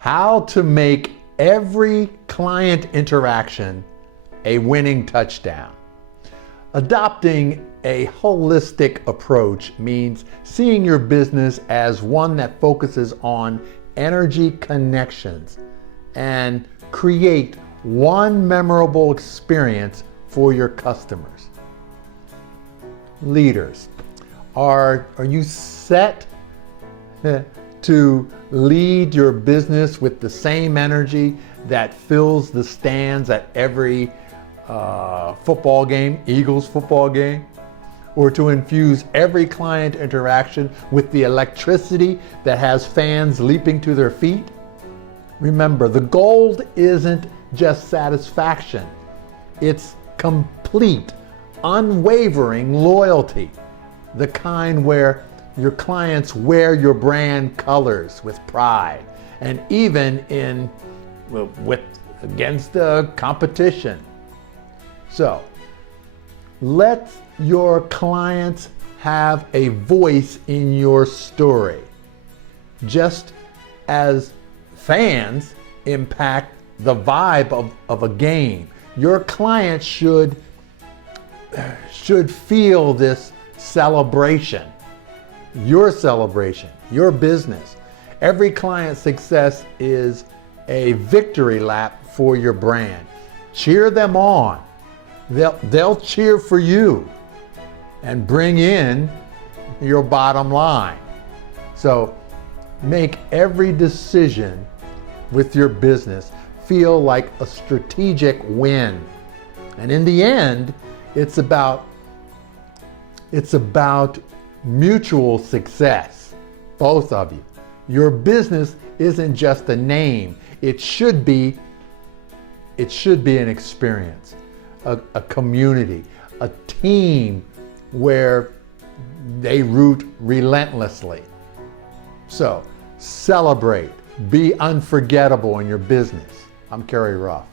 How to make every client interaction a winning touchdown. Adopting a holistic approach means seeing your business as one that focuses on energy connections and create one memorable experience for your customers. Leaders, are you set to lead your business with the same energy that fills the stands at every football game, Eagles football game? Or to infuse every client interaction with the electricity that has fans leaping to their feet? Remember, the goal isn't just satisfaction. It's complete, unwavering loyalty. The kind where your clients wear your brand colors with pride, and even against the competition. So, let your clients have a voice in your story. Just as fans impact the vibe of a game, your clients should feel this celebration, your business. Every client's success is a victory lap for your brand. Cheer them on. They'll cheer for you and bring in your bottom line. So make every decision with your business feel like a strategic win. And in the end, it's about mutual success, both of you. Your business isn't just a name. It should be an experience, a community, a team where they root relentlessly. So celebrate, be unforgettable in your business. I'm Kerry Ruff.